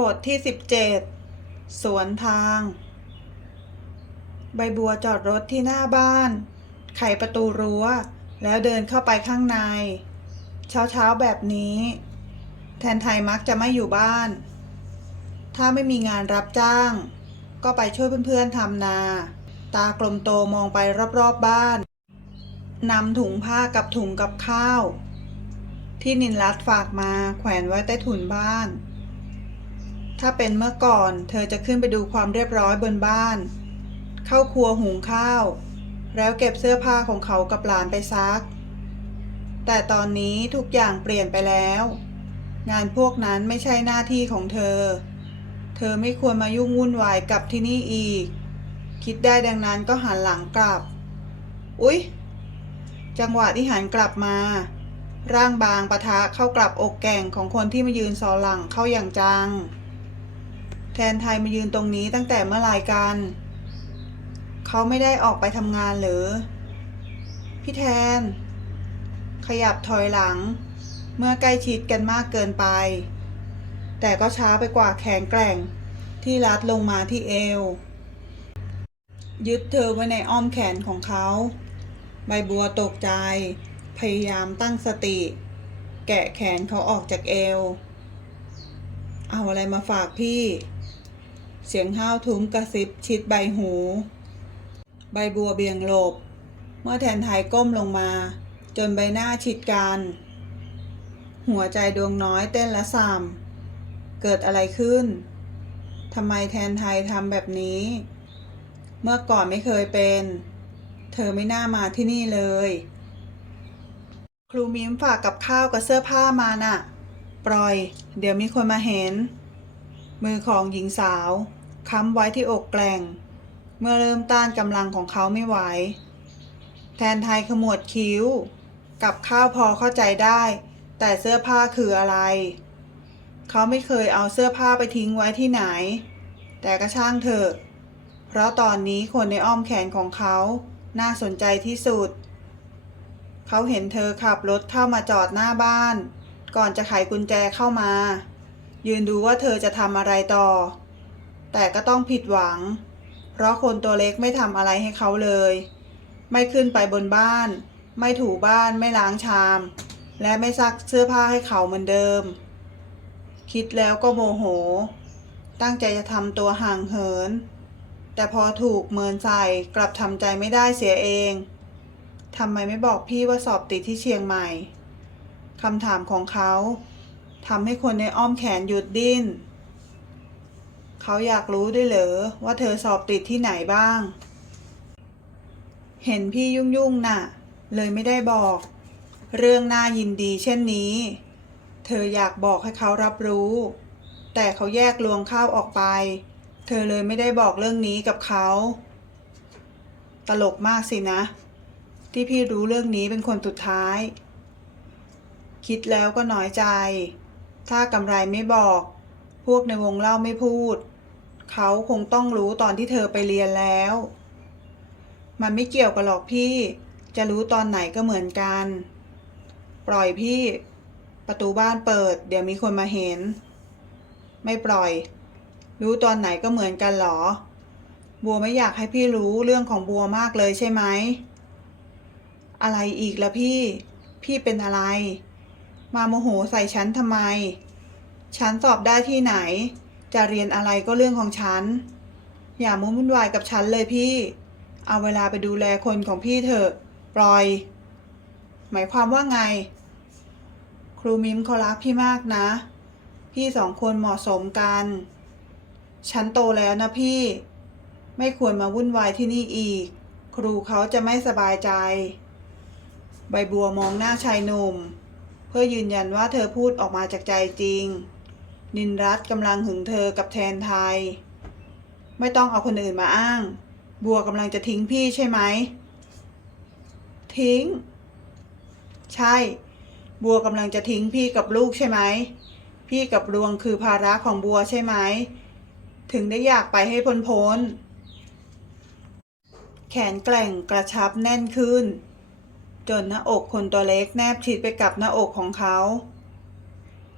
บทที่สิบเจ็ดสวนทาง ใบบัวจอดรถที่หน้าบ้าน ไขประตูรั้ว แล้วเดินเข้าไปข้างใน เช้าเช้าแบบนี้ แทนไทยมักจะไม่อยู่บ้าน ถ้าไม่มีงานรับจ้าง ก็ไปช่วยเพื่อนๆทำนา ตากลมโตมองไปรอบๆบบ้านนำถุงผ้ากับถุงกับข้าว ที่นินรัตฝากมาแขวนไว้ใต้ถุนบ้าน ถ้าเป็นเมื่อก่อน เธอจะขึ้นไปดูความเรียบร้อยบนบ้าน เข้าครัวหุงข้าว แล้วเก็บเสื้อผ้าของเขากับหลานไปซัก แต่ตอนนี้ทุกอย่างเปลี่ยนไปแล้ว งานพวกนั้นไม่ใช่หน้าที่ของเธอ เธอไม่ควรมายุ่งวุ่นวายกับที่นี่อีก คิดได้ดังนั้นก็หันหลังกลับ อุ๊ย จังหวะที่หันกลับมาร่างบางปะทะเข้ากลับอกแก่งของคนที่มายืนสอหลังเข้าอย่างจัง แทนไทยมายืนตรงนี้ตั้งแต่เมื่อไหรกัน เขาไม่ได้ออกไปทำงานหรือ พี่แทน ขยับถอยหลัง เมื่อใกล้ชิดกันมากเกินไป แต่ก็ช้าไปกว่าแขนแกร่งที่รัดลงมาที่เอว ยึดเธอไว้ในอ้อมแขนของเขา ใบบัวตกใจ พยายามตั้งสติ แกะแขนเขาออกจากเอว เอาอะไรมาฝากพี่ เสียงห้าวทุ้มกระซิบชิดใบหู ใบบัวเบี่ยงหลบ เมื่อแทนไทยก้มลงมา จนใบหน้าชิดกัน หัวใจดวงน้อยเต้นละส่ำเกิดอะไรขึ้นทำไมแทนไทยทำแบบนี้ เมื่อก่อนไม่เคยเป็น เธอไม่น่ามาที่นี่เลย ครูมิมฝากกับข้าวกับเสื้อผ้ามาน่ะ ปล่อย เดี๋ยวมีคนมาเห็น มือของหญิงสาวค้ำไว้ที่อกแกล่ง เมื่อเริ่มต้านกำลังของเขาไม่ไหว แทนไทยขมวดคิ้ว กับข้าวพอเข้าใจได้ แต่เสื้อผ้าคืออะไร เขาไม่เคยเอาเสื้อผ้าไปทิ้งไว้ที่ไหน แต่ก็ช่างเถอะ เพราะตอนนี้คนในอ้อมแขนของเขาน่าสนใจที่สุด เขาเห็นเธอขับรถเข้ามาจอดหน้าบ้าน ก่อนจะไขกุญแจเข้ามา ยืนดูว่าเธอจะทำอะไรต่อ แต่ก็ต้องผิดหวัง เพราะคนตัวเล็กไม่ทำอะไรให้เขาเลย ไม่ขึ้นไปบนบ้าน ไม่ถูบ้านไม่ล้างชาม และไม่ซักเสื้อผ้าให้เขาเหมือนเดิม คิดแล้วก็โมโห ตั้งใจจะทำตัวห่างเหิน แต่พอถูกเมินใส่กลับทำใจไม่ได้เสียเองทำไมไม่บอกพี่ว่าสอบติดที่เชียงใหม่คำถามของเขา ทำให้คนในอ้อมแขนหยุดดิ้น เขาอยากรู้ด้วยเหรอว่าเธอสอบติดที่ไหนบ้าง เห็นพี่ยุ่งๆน่ะ เลยไม่ได้บอก เรื่องน่ายินดีเช่นนี้ เธออยากบอกให้เขารับรู้ แต่เขาแยกลวงข้าวออกไป เธอเลยไม่ได้บอกเรื่องนี้กับเขา ตลกมากสินะ ที่พี่รู้เรื่องนี้เป็นคนสุดท้ายคิดแล้วก็น้อยใจ ถ้ากำไรไม่บอก พวกในวงเล่าไม่พูด เขาคงต้องรู้ตอนที่เธอไปเรียนแล้ว มันไม่เกี่ยวกันหรอกพี่ จะรู้ตอนไหนก็เหมือนกัน ปล่อยพี่ ประตูบ้านเปิด เดี๋ยวมีคนมาเห็น ไม่ปล่อย รู้ตอนไหนก็เหมือนกันหรอ บัวไม่อยากให้พี่รู้เรื่องของบัวมากเลยใช่ไหมอะไรอีกละพี่ พี่เป็นอะไร มาโมโหใส่ฉันทำไม ฉันสอบได้ที่ไหน จะเรียนอะไรก็เรื่องของฉัน อย่ามุ่งวุ่นวายกับฉันเลยพี่ เอาเวลาไปดูแลคนของพี่เถอะ ปล่อย หมายความว่าไง ครูมิมเขารักพี่มากนะ พี่สองคนเหมาะสมกัน ฉันโตแล้วนะพี่ ไม่ควรมาวุ่นวายที่นี่อีก ครูเขาจะไม่สบายใจ ใบบัวมองหน้าชายหนุ่ม เพื่อยืนยันว่าเธอพูดออกมาจากใจจริง นินรัตกำลังหึงเธอกับแทนไทย ไม่ต้องเอาคนอื่นมาอ้าง บัวกำลังจะทิ้งพี่ใช่ไหม ทิ้ง ใช่ บัวกำลังจะทิ้งพี่กับลูกใช่ไหม พี่กับรวงคือภาระของบัวใช่ไหม ถึงได้อยากไปให้พ้นพ้นแขนแกร่งกระชับแน่นขึ้น จนหน้าอกคนตัวเล็กแนบชิดไปกับหน้าอกของเขา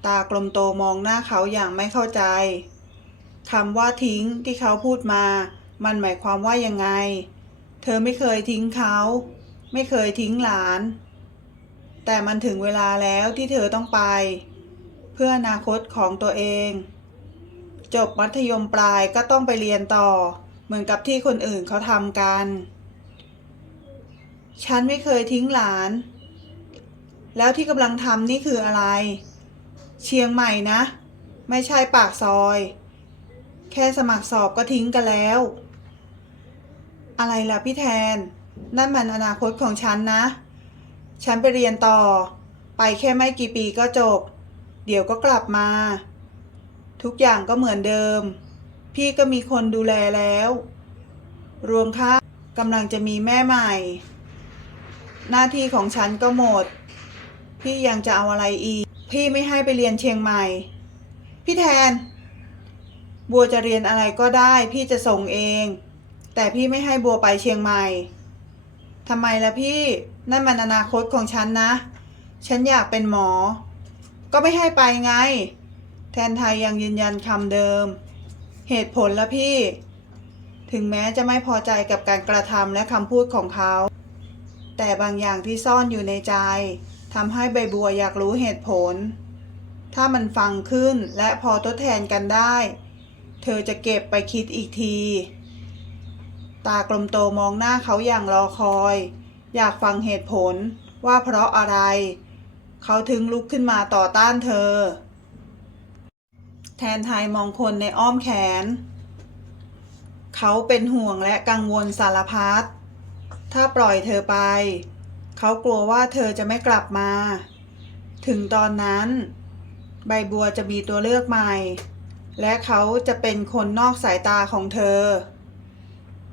ตากลมโตมองหน้าเขาอย่างไม่เข้าใจคำว่าทิ้งที่เขาพูดมา มันหมายความว่ายังไง เธอไม่เคยทิ้งเขา ไม่เคยทิ้งหลาน แต่มันถึงเวลาแล้วที่เธอต้องไป เพื่ออนาคตของตัวเอง จบมัธยมปลายก็ต้องไปเรียนต่อ เหมือนกับที่คนอื่นเขาทำกัน ฉันไม่เคยทิ้งหลาน แล้วที่กำลังทำนี่คืออะไร เชียงใหม่นะ ไม่ใช่ปากซอย แค่สมัครสอบก็ทิ้งกันแล้ว อะไรล่ะพี่แทน นั่นมันอนาคตของฉันนะ ฉันไปเรียนต่อ ไปแค่ไม่กี่ปีก็จบ เดี๋ยวก็กลับมา ทุกอย่างก็เหมือนเดิม พี่ก็มีคนดูแลแล้ว รวมค่ากำลังจะมีแม่ใหม่ หน้าที่ของฉันก็หมด พี่ยังจะเอาอะไรอีก พี่ไม่ให้ไปเรียนเชียงใหม่ พี่แทน บัวจะเรียนอะไรก็ได้ พี่จะส่งเอง แต่พี่ไม่ให้บัวไปเชียงใหม่ทำไมล่ะพี่ นั่นมันอนาคตของฉันนะ ฉันอยากเป็นหมอ ก็ไม่ให้ไปไง แทนไทยยังยืนยันคำเดิม เหตุผลละพี่ ถึงแม้จะไม่พอใจกับการกระทำและคำพูดของเขา แต่บางอย่างที่ซ่อนอยู่ในใจทำให้ใบบัวอยากรู้เหตุผล ถ้ามันฟังขึ้นและพอทดแทนกันได้ เธอจะเก็บไปคิดอีกที ตากลมโตมองหน้าเขาอย่างรอคอย อยากฟังเหตุผลว่าเพราะอะไร เขาถึงลุกขึ้นมาต่อต้านเธอ แทนไทยมองคนในอ้อมแขน เขาเป็นห่วงและกังวลสารพัด ถ้าปล่อยเธอไป เขากลัวว่าเธอจะไม่กลับมา ถึงตอนนั้น ใบบัวจะมีตัวเลือกใหม่ และเขาจะเป็นคนนอกสายตาของเธอ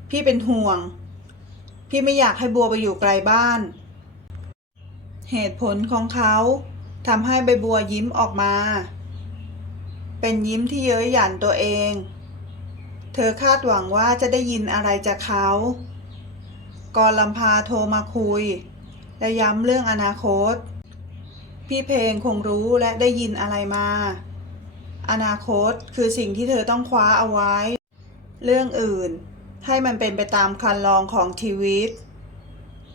พี่เป็นห่วง พี่ไม่อยากให้บัวไปอยู่ไกลบ้าน เหตุผลของเขาทำให้ใบบัวยิ้มออกมา เป็นยิ้มที่เย้ยหยันตัวเอง เธอคาดหวังว่าจะได้ยินอะไรจากเขา กรลำพาโทรมาคุย และย้ำเรื่องอนาคต พี่เพลงคงรู้และได้ยินอะไรมา อนาคตคือสิ่งที่เธอต้องคว้าเอาไว้ เรื่องอื่น ให้มันเป็นไปตามคันลองของชีวิต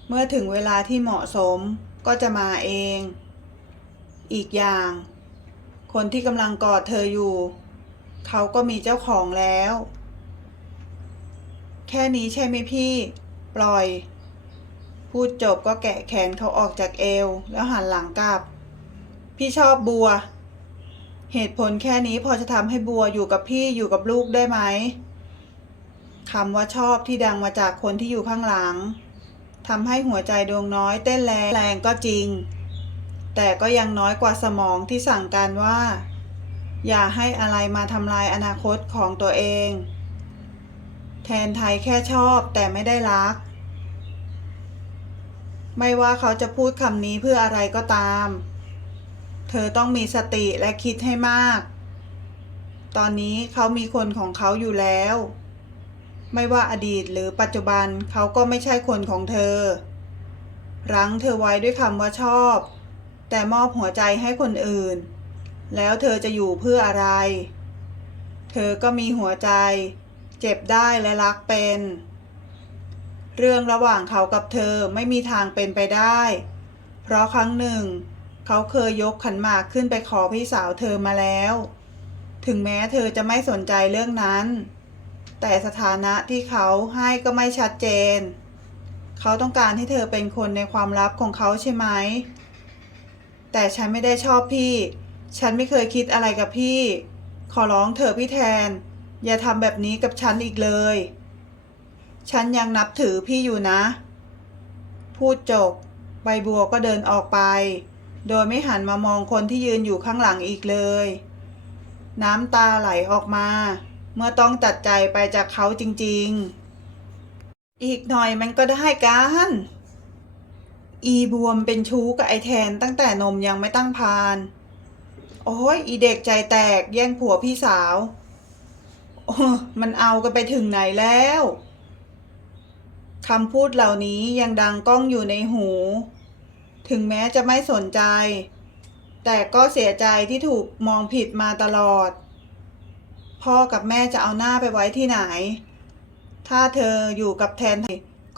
เมื่อถึงเวลาที่เหมาะสมก็จะมาเอง อีกอย่าง คนที่กำลังกอดเธออยู่ เขาก็มีเจ้าของแล้ว แค่นี้ใช่ไหมพี่ ปล่อย พูดจบก็แกะแขนเขาออกจากเอว แล้วหันหลังกลับ พี่ชอบบัว เหตุผลแค่นี้พอจะทำให้บัวอยู่กับพี่อยู่กับลูกได้ไหมคำว่าชอบที่ดังมาจากคนที่อยู่ข้างหลังทำให้หัวใจดวงน้อยเต้นแรงแรงก็จริง แต่ก็ยังน้อยกว่าสมองที่สั่งการว่า อย่าให้อะไรมาทำลายอนาคตของตัวเอง แทนไทยแค่ชอบแต่ไม่ได้รัก ไม่ว่าเขาจะพูดคำนี้เพื่ออะไรก็ตาม เธอต้องมีสติและคิดให้มาก ตอนนี้เขามีคนของเขาอยู่แล้ว ไม่ว่าอดีตหรือปัจจุบันเขาก็ไม่ใช่คนของเธอ รั้งเธอไว้ด้วยคำว่าชอบ แต่มอบหัวใจให้คนอื่น แล้วเธอจะอยู่เพื่ออะไร เธอก็มีหัวใจ เจ็บได้และรักเป็น เรื่องระหว่างเขากับเธอไม่มีทางเป็นไปได้ เพราะครั้งหนึ่ง เขาเคยยกขันหมากขึ้นไปขอพี่สาวเธอมาแล้ว ถึงแม้เธอจะไม่สนใจเรื่องนั้น แต่สถานะที่เขาให้ก็ไม่ชัดเจน เขาต้องการให้เธอเป็นคนในความลับของเขาใช่ไหม แต่ฉันไม่ได้ชอบพี่ ฉันไม่เคยคิดอะไรกับพี่ ขอร้องเถอพี่แทน อย่าทำแบบนี้กับฉันอีกเลย ฉันยังนับถือพี่อยู่นะ พูดจบ ใบบัวก็เดินออกไป โดยไม่หันมามองคนที่ยืนอยู่ข้างหลังอีกเลย น้ำตาไหลออกมา เมื่อต้องตัดใจไปจากเขาจริง ๆ อีกหน่อยมันก็ได้กันอีบวมเป็นชู้กับไอแทนตั้งแต่นมยังไม่ตั้งพาน โอ้ยอีเด็กใจแตกแย่งผัวพี่สาวโอ้มันเอากันไปถึงไหนแล้ว คำพูดเหล่านี้ยังดังก้องอยู่ในหู ถึงแม้จะไม่สนใจ แต่ก็เสียใจที่ถูกมองผิดมาตลอด พ่อกับแม่จะเอาหน้าไปไว้ที่ไหน ถ้าเธออยู่กับแทน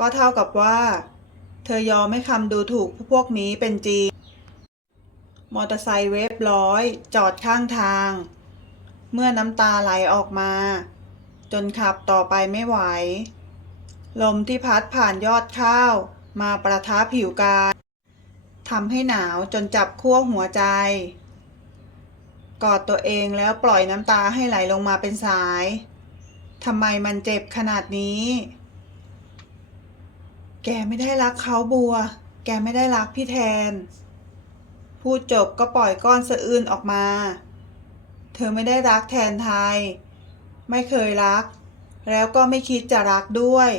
ก็เท่ากับว่า เธอยอมให้คำดูถูกพวกนี้เป็นจริง มอเตอร์ไซค์เวฟร้อย จอดข้างทาง เมื่อน้ำตาไหลออกมา จนขับต่อไปไม่ไหว ลมที่พัดผ่านยอดข้าว มาประทะผิวกายทำให้หนาวจนจับขั้วหัวใจ กอดตัวเองแล้วปล่อยน้ำตาให้ไหลลงมาเป็นสายทำไมมันเจ็บขนาดนี้ แกไม่ได้รักเขาบัว แกไม่ได้รักพี่แทน พูดจบก็ปล่อยก้อนสะอื้นออกมา เธอไม่ได้รักแทนไทย ไม่เคยรัก แล้วก็ไม่คิดจะรักด้วย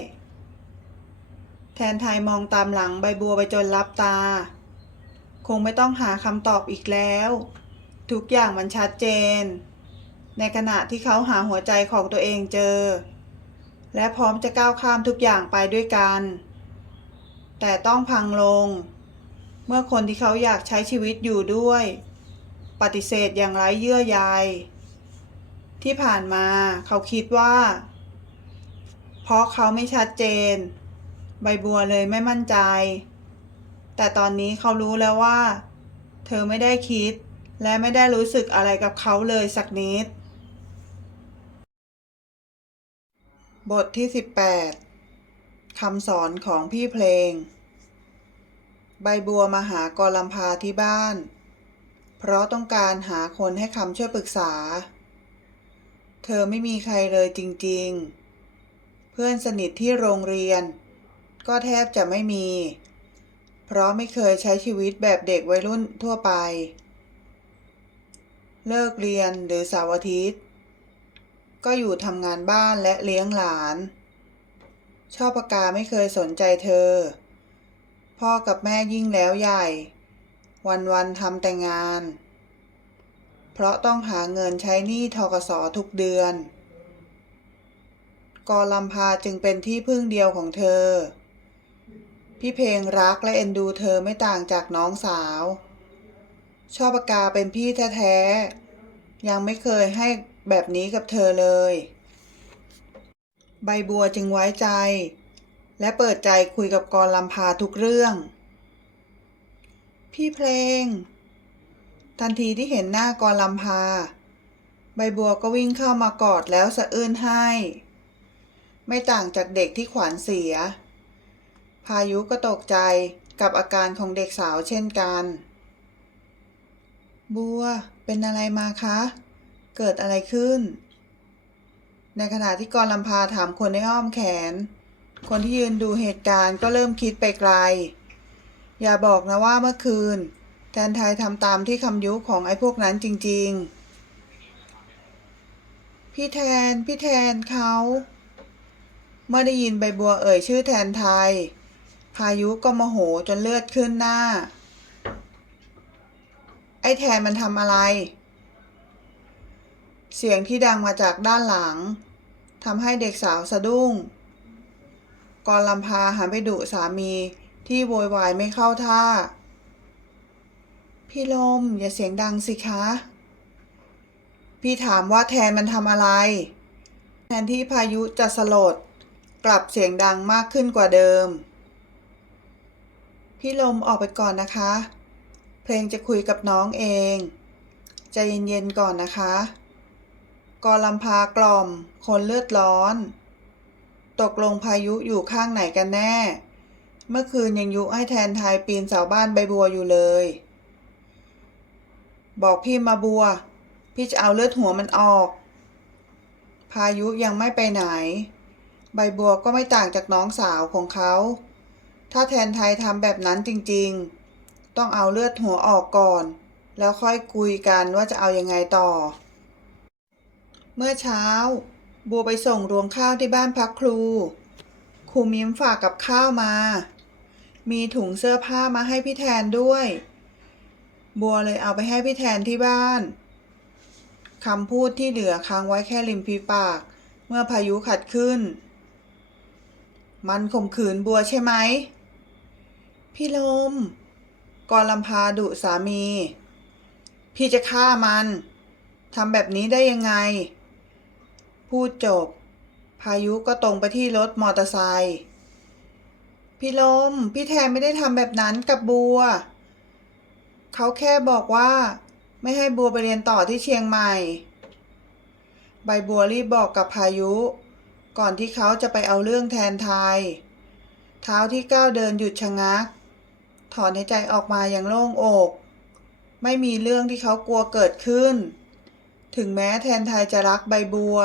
แทนไทยมองตามหลังใบบัวไปจนลับตา คงไม่ต้องหาคำตอบอีกแล้ว ทุกอย่างมันชัดเจน ในขณะที่เขาหาหัวใจของตัวเองเจอ และพร้อมจะก้าวข้ามทุกอย่างไปด้วยกัน แต่ต้องพังลง เมื่อคนที่เขาอยากใช้ชีวิตอยู่ด้วย ปฏิเสธอย่างไร้เยื่อใยที่ผ่านมาเขาคิดว่า เพราะเขาไม่ชัดเจน ใบบัวเลยไม่มั่นใจ แต่ตอนนี้เขารู้แล้วว่า เธอไม่ได้คิด และไม่ได้รู้สึกอะไรกับเขาเลยสักนิด บทที่ 18 คำสอนของพี่เพลง ใบบัวมาหากอลัมพาที่บ้าน เพราะต้องการหาคนให้คำช่วยปรึกษา เธอไม่มีใครเลยจริง ๆ เพื่อนสนิทที่โรงเรียน ก็แทบจะไม่มี เพราะไม่เคยใช้ชีวิตแบบเด็กวัยรุ่นทั่วไป เลิกเรียนหรือเสาร์อาทิตย์ ก็อยู่ทำงานบ้านและเลี้ยงหลาน ชอบปากกาไม่เคยสนใจเธอ พ่อกับแม่ยิ่งแล้วใหญ่ วันๆทำแต่งาน เพราะต้องหาเงินใช้หนี้ทกสทุกเดือนกอลัมพาจึงเป็นที่พึ่งเดียวของเธอ พี่เพลงรักและเอ็นดูเธอไม่ต่างจากน้องสาว ชอบปากกาเป็นพี่แท้ๆ ยังไม่เคยให้แบบนี้กับเธอเลย ใบบัวจึงไว้ใจ และเปิดใจคุยกับกรลำพาทุกเรื่อง พี่เพลง ทันทีที่เห็นหน้ากรลำพา ใบบัวก็วิ่งเข้ามากอดแล้วสะอื้นให้ ไม่ต่างจากเด็กที่ขวัญเสีย พายุก็ตกใจกับอาการของเด็กสาวเช่นกัน บัวเป็นอะไรมาคะ เกิดอะไรขึ้น ในขณะที่กรลำพาถามคนในอ้อมแขน คนที่ยืนดูเหตุการณ์ก็เริ่มคิดไปไกล อย่าบอกนะว่าเมื่อคืน แทนไทยทำตามที่คำยุของไอ้พวกนั้นจริง ๆ พี่แทน พี่แทนเขา เมื่อได้ยินใบบัวเอ่ยชื่อแทนไทย พายุก็โมโหจนเลือดขึ้นหน้า ไอ้แทนมันทำอะไร เสียงที่ดังมาจากด้านหลังทำให้เด็กสาวสะดุ้งกรลำพาหันไปดุสามีที่โวยวายไม่เข้าท่า พี่ลมอย่าเสียงดังสิคะ พี่ถามว่าแทนมันทำอะไร แทนที่พายุจะสลด กลับเสียงดังมากขึ้นกว่าเดิม พี่ลมออกไปก่อนนะคะ เพลงจะคุยกับน้องเอง ใจเย็นๆก่อนนะคะกอลัมพากล่อม คนเลือดร้อน ตกลงพายุอยู่ข้างไหนกันแน่ เมื่อคืนยังยุให้แทนไทยปีนเสาบ้านใบบัวอยู่เลย บอกพี่มาบัว พี่จะเอาเลือดหัวมันออก พายุยังไม่ไปไหน ใบบัวก็ไม่ต่างจากน้องสาวของเขา ถ้าแทนไทยทำแบบนั้นจริงๆ ต้องเอาเลือดหัวออกก่อน แล้วค่อยคุยกันว่าจะเอายังไงต่อ เมื่อเช้า บัวไปส่งรวงข้าวที่บ้านพักครู ครูมิมฝากกับข้าวมา มีถุงเสื้อผ้ามาให้พี่แทนด้วย บัวเลยเอาไปให้พี่แทนที่บ้านคำพูดที่เหลือค้างไว้แค่ริมฝีปาก เมื่อพายุขัดขึ้น มันข่มขืนบัวใช่ไหม พี่ลมกรลำพาดุสามี พี่จะฆ่ามันทำแบบนี้ได้ยังไง พูดจบ พายุก็ตรงไปที่รถมอเตอร์ไซค์พี่ลม พี่แทนไม่ได้ทำแบบนั้นกับบัว เขาแค่บอกว่า ไม่ให้บัวไปเรียนต่อที่เชียงใหม่ ใบบัวรีบบอกกับพายุ ก่อนที่เขาจะไปเอาเรื่องแทนไทย เท้าที่ก้าวเดินหยุดชะงัก ถอนหายใจออกมาอย่างโล่งอก ไม่มีเรื่องที่เขากลัวเกิดขึ้น ถึงแม้แทนไทยจะรักใบบัว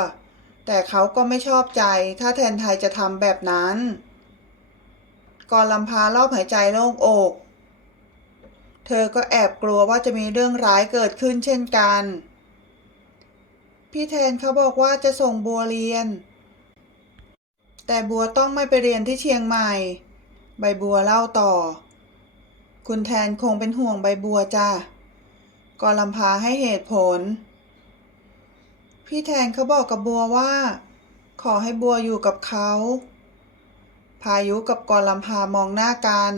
แต่เขาก็ไม่ชอบใจ ถ้าแทนไทยจะทำแบบนั้นก่อนลำพารอบหายใจโล่งอก เธอก็แอบกลัวว่าจะมีเรื่องร้ายเกิดขึ้นเช่นกัน พี่แทนเขาบอกว่าจะส่งบัวเรียน แต่บัวต้องไม่ไปเรียนที่เชียงใหม่ ใบบัวเล่าต่อ คุณแทนคงเป็นห่วงใบบัวจ้ะกอลำพาให้เหตุผล พี่แทนเขาบอกกับบัวว่า ขอให้บัวอยู่กับเขา พายุกับกอลำพามองหน้ากัน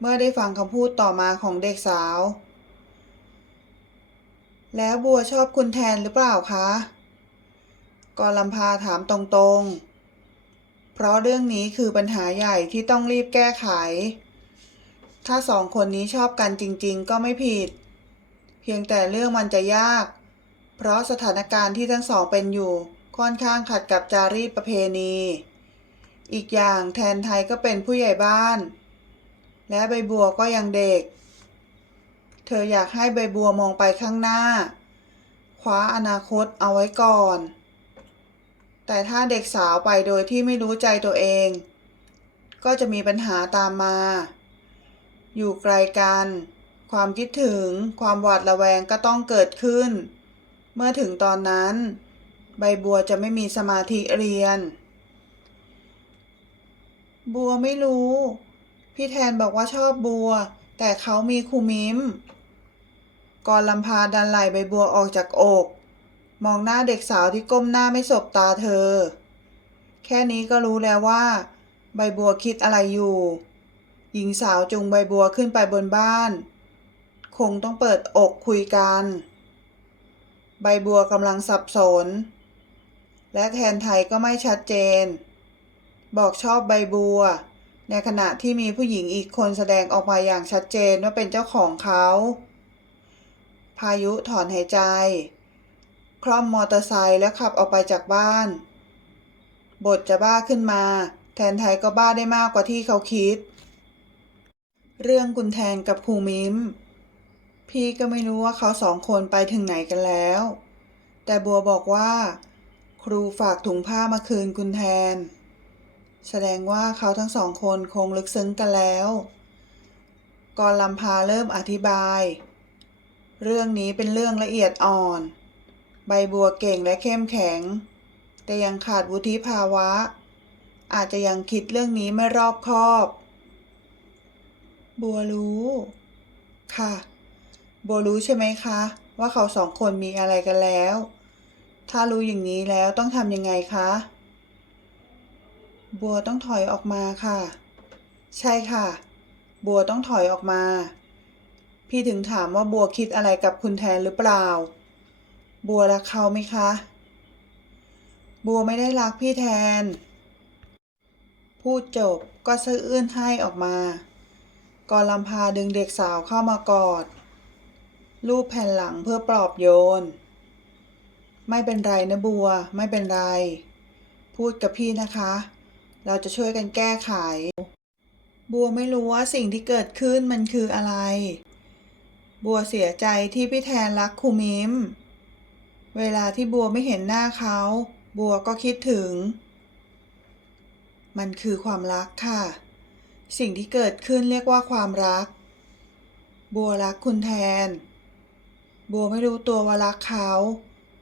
เมื่อได้ฟังคำพูดต่อมาของเด็กสาว แล้วบัวชอบคุณแทนหรือเปล่าคะกอลำพาถามตรงๆ เพราะเรื่องนี้คือปัญหาใหญ่ที่ต้องรีบแก้ไข ถ้าสองคนนี้ชอบกันจริงๆ ก็ไม่ผิด เพียงแต่เรื่องมันจะยาก เพราะสถานการณ์ที่ทั้งสองเป็นอยู่ค่อนข้างขัดกับจารีตประเพณี อีกอย่างแทนไทยก็เป็นผู้ใหญ่บ้าน และใบบัวก็ยังเด็ก เธออยากให้ใบบัวมองไปข้างหน้า คว้าอนาคตเอาไว้ก่อน แต่ถ้าเด็กสาวไปโดยที่ไม่รู้ใจตัวเอง ก็จะมีปัญหาตามมา อยู่ไกลกัน ความคิดถึงความหวาดระแวงก็ต้องเกิดขึ้น เมื่อถึงตอนนั้น ใบบัวจะไม่มีสมาธิเรียน บัวไม่รู้ พี่แทนบอกว่าชอบบัว แต่เขามีครูมิมก่อนลำพาดันไหลใบบัวออกจากอก มองหน้าเด็กสาวที่ก้มหน้าไม่สบตาเธอ แค่นี้ก็รู้แล้วว่า ใบบัวคิดอะไรอยู่ หญิงสาวจุงใบบัวขึ้นไปบนบ้าน คงต้องเปิดอกคุยกัน ใบบัวกำลังสับสน และแทนไทยก็ไม่ชัดเจน บอกชอบใบบัว ในขณะที่มีผู้หญิงอีกคนแสดงออกมาอย่างชัดเจนว่าเป็นเจ้าของเขา พายุถอนหายใจ คล่อมมอเตอร์ไซค์แล้วขับออกไปจากบ้าน บทจะบ้าขึ้นมา แทนไทยก็บ้าได้มากกว่าที่เขาคิด เรื่องคุณแทนกับครูมิม พี่ก็ไม่รู้ว่าเขาสองคนไปถึงไหนกันแล้ว แต่บัวบอกว่า ครูฝากถุงผ้ามาคืนคุณแทน แสดงว่าเขาทั้งสองคนคงลึกซึ้งกันแล้วก่อนลำพาเริ่มอธิบาย เรื่องนี้เป็นเรื่องละเอียดอ่อน ใบบัวเก่งและเข้มแข็ง แต่ยังขาดวุฒิภาวะ อาจจะยังคิดเรื่องนี้ไม่รอบคอบ บัวรู้ ค่ะ บัวรู้ใช่ไหมคะ ว่าเขาสองคนมีอะไรกันแล้ว ถ้ารู้อย่างนี้แล้วต้องทำยังไงคะ บัวต้องถอยออกมาค่ะ ใช่ค่ะ บัวต้องถอยออกมา พี่ถึงถามว่าบัวคิดอะไรกับคุณแทนหรือเปล่า บัวรักเขาไหมคะ บัวไม่ได้รักพี่แทน พูดจบก็สะอื้นให้ออกมา กอลำพาดึงเด็กสาวเข้ามากอดรูปแผ่นหลังเพื่อปลอบโยน ไม่เป็นไรนะบัว ไม่เป็นไร พูดกับพี่นะคะ เราจะช่วยกันแก้ไข บัวไม่รู้ว่าสิ่งที่เกิดขึ้นมันคืออะไร บัวเสียใจที่พี่แทนรักครูมิม เวลาที่บัวไม่เห็นหน้าเขา บัวก็คิดถึง มันคือความรักค่ะ สิ่งที่เกิดขึ้นเรียกว่าความรัก บัวรักคุณแทน บัวไม่รู้ตัวว่ารักเขา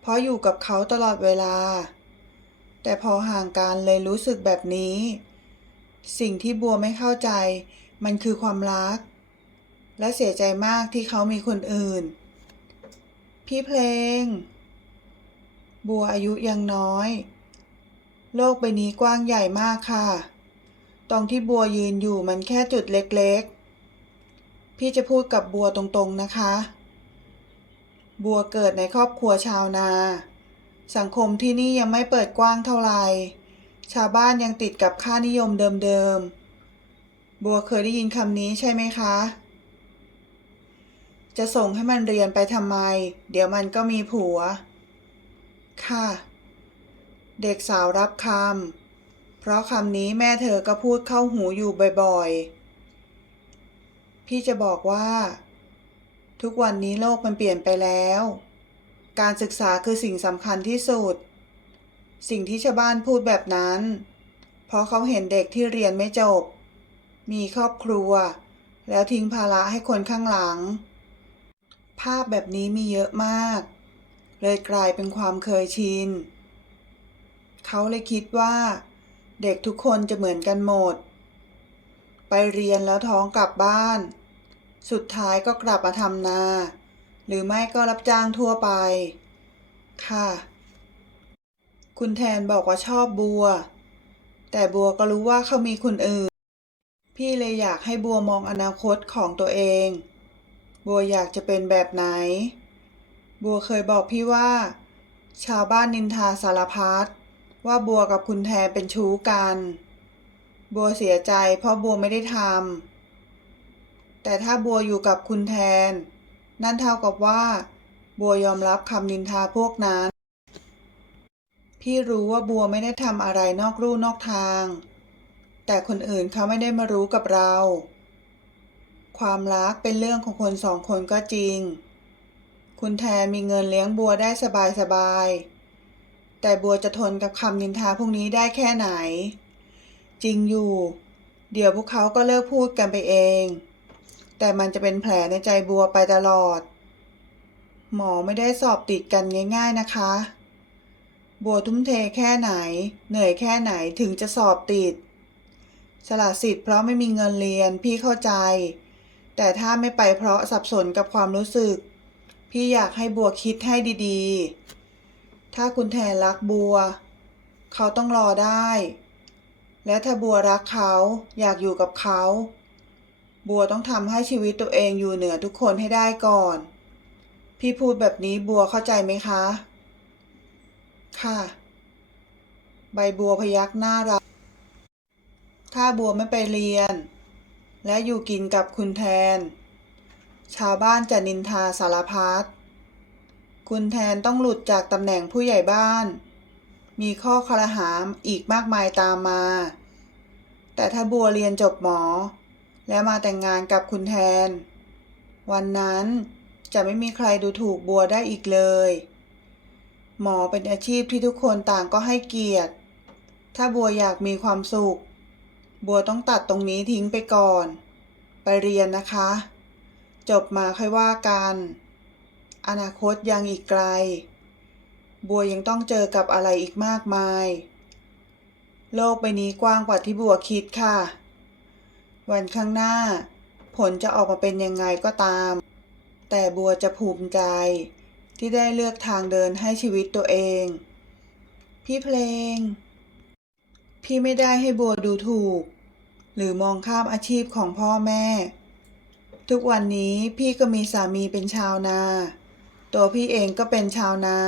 เพราะอยู่กับเขาตลอดเวลา แต่พอห่างกันเลยรู้สึกแบบนี้ สิ่งที่บัวไม่เข้าใจ มันคือความรัก และเสียใจมากที่เขามีคนอื่น พี่เพลง บัวอายุยังน้อย โลกใบนี้กว้างใหญ่มากค่ะ ตรงที่บัวยืนอยู่มันแค่จุดเล็กๆ พี่จะพูดกับบัวตรงๆนะคะ บัวเกิดในครอบครัวชาวนา สังคมที่นี่ยังไม่เปิดกว้างเท่าไหร่ ชาวบ้านยังติดกับค่านิยมเดิมๆ บัวเคยได้ยินคำนี้ใช่ไหมคะ จะส่งให้มันเรียนไปทำไม เดี๋ยวมันก็มีผัว ค่ะ เด็กสาวรับคำ เพราะคำนี้แม่เธอก็พูดเข้าหูอยู่บ่อยๆ พี่จะบอกว่า ทุกวันนี้โลกมันเปลี่ยนไปแล้ว การศึกษาคือสิ่งสำคัญที่สุด สิ่งที่ชาวบ้านพูดแบบนั้น เพราะเขาเห็นเด็กที่เรียนไม่จบ มีครอบครัว แล้วทิ้งภาระให้คนข้างหลัง ภาพแบบนี้มีเยอะมาก เลยกลายเป็นความเคยชิน เขาเลยคิดว่า เด็กทุกคนจะเหมือนกันหมด ไปเรียนแล้วท้องกลับบ้าน สุดท้ายก็กลับมาทำนา หรือไม่ก็รับจ้างทั่วไป ค่ะ คุณแทนบอกว่าชอบบัว แต่บัวก็รู้ว่าเขามีคนอื่น พี่เลยอยากให้บัวมองอนาคตของตัวเอง บัวอยากจะเป็นแบบไหน บัวเคยบอกพี่ว่า ชาวบ้านนินทาสารพัด ว่าบัวกับคุณแทนเป็นชู้กัน บัวเสียใจเพราะบัวไม่ได้ทำแต่ถ้าบัวอยู่กับคุณแทน นั่นเท่ากับว่า บัวยอมรับคำนินทาพวกนั้น พี่รู้ว่าบัวไม่ได้ทำอะไรนอกลู่นอกทาง แต่คนอื่นเขาไม่ได้มารู้กับเรา ความรักเป็นเรื่องของคนสองคนก็จริง คุณแทนมีเงินเลี้ยงบัวได้สบายๆ แต่บัวจะทนกับคำนินทาพวกนี้ได้แค่ไหน จริงอยู่ เดี๋ยวพวกเขาก็เลิกพูดกันไปเอง แต่มันจะเป็นแผลในใจบัวไปตลอด หมอไม่ได้สอบติดกันง่าย ๆนะคะ บัวทุ่มเทแค่ไหน เหนื่อยแค่ไหนถึงจะสอบติด สละสิทธิ์เพราะไม่มีเงินเรียนพี่เข้าใจ แต่ถ้าไม่ไปเพราะสับสนกับความรู้สึก พี่อยากให้บัวคิดให้ดีๆ ถ้าคุณแทนรักบัว เขาต้องรอได้ และถ้าบัวรักเขาอยากอยู่กับเขา บัวต้องทำให้ชีวิตตัวเองอยู่เหนือทุกคนให้ได้ก่อน พี่พูดแบบนี้บัวเข้าใจไหมคะ ค่ะ ใบบัวพยักหน้ารับถ้าบัวไม่ไปเรียน และอยู่กินกับคุณแทน ชาวบ้านจะนินทาสารพัด คุณแทนต้องหลุดจากตำแหน่งผู้ใหญ่บ้าน มีข้อคารหามอีกมากมายตามมา แต่ถ้าบัวเรียนจบหมอ และมาแต่งงานกับคุณแทน วันนั้นจะไม่มีใครดูถูกบัวได้อีกเลย หมอเป็นอาชีพที่ทุกคนต่างก็ให้เกียรติ ถ้าบัวอยากมีความสุข บัวต้องตัดตรงนี้ทิ้งไปก่อน ไปเรียนนะคะ จบมาค่อยว่ากัน อนาคตยังอีกไกล บัวยังต้องเจอกับอะไรอีกมากมาย โลกใบนี้กว้างกว่าที่บัวคิดค่ะ วันข้างหน้า ผลจะออกมาเป็นยังไงก็ตาม แต่บัวจะภูมิใจ ที่ได้เลือกทางเดินให้ชีวิตตัวเอง พี่เพลง พี่ไม่ได้ให้บัวดูถูก หรือมองข้ามอาชีพของพ่อแม่ทุกวันนี้พี่ก็มีสามีเป็นชาวนา ตัวพี่เองก็เป็นชาวนา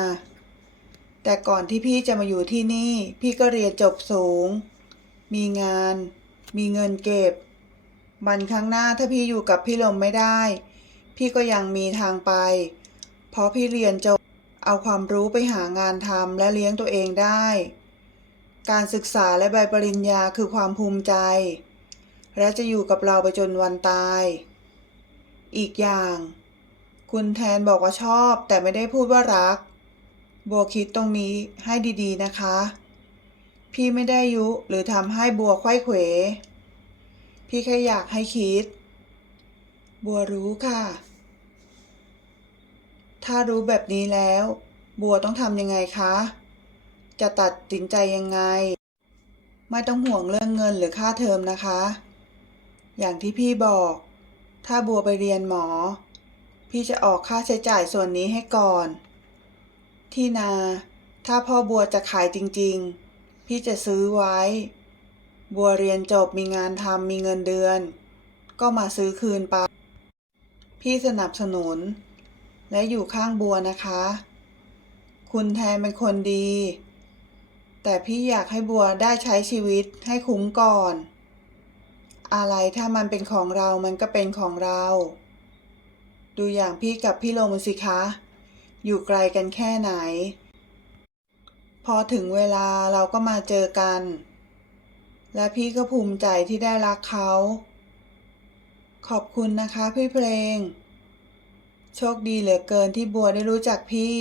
แต่ก่อนที่พี่จะมาอยู่ที่นี่ พี่ก็เรียนจบสูง มีงาน มีเงินเก็บ วันข้างหน้าถ้าพี่อยู่กับพี่ลมไม่ได้ พี่ก็ยังมีทางไป เพราะพี่เรียนจบ เอาความรู้ไปหางานทำและเลี้ยงตัวเองได้ การศึกษาและใบปริญญาคือความภูมิใจ และจะอยู่กับเราไปจนวันตาย อีกอย่าง คุณแทนบอกว่าชอบ แต่ไม่ได้พูดว่ารัก บัวคิดตรงนี้ให้ดีๆนะคะ พี่ไม่ได้ยุหรือทำให้บัวไขว้เขว พี่แค่อยากให้คิด บัวรู้ค่ะ ถ้ารู้แบบนี้แล้ว บัวต้องทำยังไงคะ จะตัดสินใจยังไง ไม่ต้องห่วงเรื่องเงินหรือค่าเทอมนะคะ อย่างที่พี่บอก ถ้าบัวไปเรียนหมอ พี่จะออกค่าใช้จ่ายส่วนนี้ให้ก่อน ที่นา ถ้าพ่อบัวจะขายจริงๆ พี่จะซื้อไว้ บัวเรียนจบมีงานทำมีเงินเดือน ก็มาซื้อคืนไป พี่สนับสนุน และอยู่ข้างบัวนะคะ คุณแทนเป็นคนดี แต่พี่อยากให้บัวได้ใช้ชีวิตให้คุ้มก่อน อะไรถ้ามันเป็นของเรามันก็เป็นของเรา ดูอย่างพี่กับพี่ลมสิคะ อยู่ไกลกันแค่ไหน พอถึงเวลาเราก็มาเจอกัน และพี่ก็ภูมิใจที่ได้รักเขา ขอบคุณนะคะพี่เพลง โชคดีเหลือเกินที่บัวได้รู้จักพี่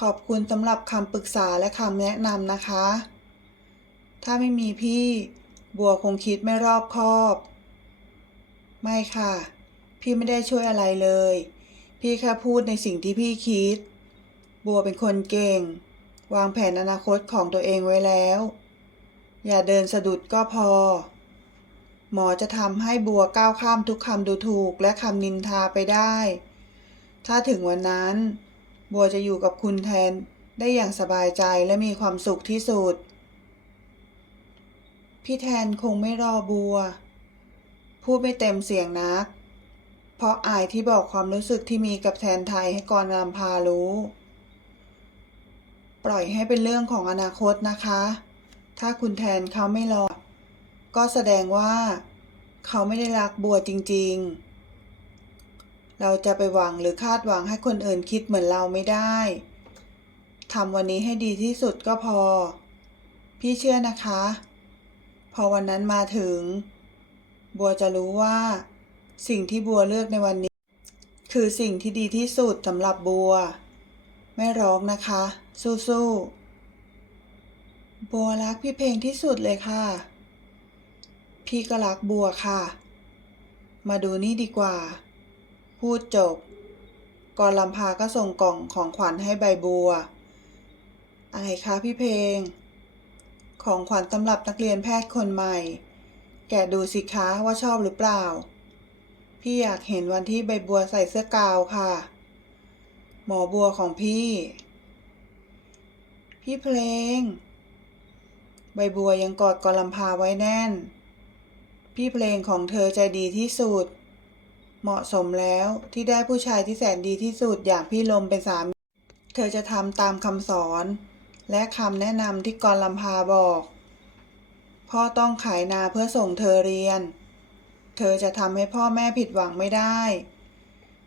ขอบคุณสำหรับคำปรึกษาและคำแนะนำนะคะ ถ้าไม่มีพี่ บัวคงคิดไม่รอบคอบ ไม่ค่ะ พี่ไม่ได้ช่วยอะไรเลย พี่แค่พูดในสิ่งที่พี่คิด บัวเป็นคนเก่ง วางแผนอนาคตของตัวเองไว้แล้ว อย่าเดินสะดุดก็พอ หมอจะทำให้บัวก้าวข้ามทุกคำดูถูกและคำนินทาไปได้ ถ้าถึงวันนั้น บัวจะอยู่กับคุณแทนได้อย่างสบายใจและมีความสุขที่สุด พี่แทนคงไม่รอบัว พูดไม่เต็มเสียงนัก เพราะอายที่บอกความรู้สึกที่มีกับแทนไทยให้กรลำพารู้ ปล่อยให้เป็นเรื่องของอนาคตนะคะ ถ้าคุณแทนเขาไม่รอก็แสดงว่า เขาไม่ได้รักบัวจริง ๆ เราจะไปหวังหรือคาดหวังให้คนอื่นคิดเหมือนเราไม่ได้ทำวันนี้ให้ดีที่สุดก็พอ พี่เชื่อนะคะ พอวันนั้นมาถึง บัวจะรู้ว่า สิ่งที่บัวเลือกในวันนี้ คือสิ่งที่ดีที่สุดสำหรับบัว ไม่ร้องนะคะ สู้ๆบัวรักพี่เพลงที่สุดเลยค่ะ พี่ก็รักบัวค่ะ มาดูนี่ดีกว่า พูดจบกรลำพาก็ส่งกล่องของขวัญให้ใบบัว อะไรคะพี่เพลง ของขวัญสำหรับนักเรียนแพทย์คนใหม่ แกดูสิคะว่าชอบหรือเปล่า พี่อยากเห็นวันที่ใบบัวใส่เสื้อกาวค่ะ หมอบัวของพี่ พี่เพลง ใบบัวยังกอดกอลัมพาไว้แน่น พี่เพลงของเธอใจดีที่สุด เหมาะสมแล้วที่ได้ผู้ชายที่แสนดีที่สุดอย่างพี่ลมเป็นสามี เธอจะทำตามคำสอน และคำแนะนำที่กอลัมพาบอก พ่อต้องขายนาเพื่อส่งเธอเรียน เธอจะทำให้พ่อแม่ผิดหวังไม่ได้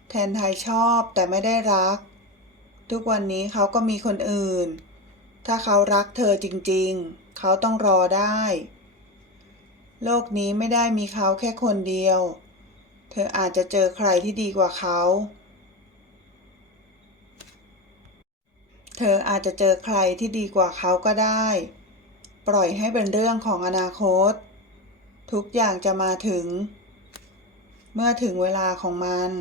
แทนไทยชอบแต่ไม่ได้รัก ทุกวันนี้เขาก็มีคนอื่น ถ้าเขารักเธอจริงๆ เขาต้องรอได้ โลกนี้ไม่ได้มีเขาแค่คนเดียว เธออาจจะเจอใครที่ดีกว่าเขา เธออาจจะเจอใครที่ดีกว่าเขาก็ได้ ปล่อยให้เป็นเรื่องของอนาคตทุกอย่างจะมาถึง เมื่อถึงเวลาของมัน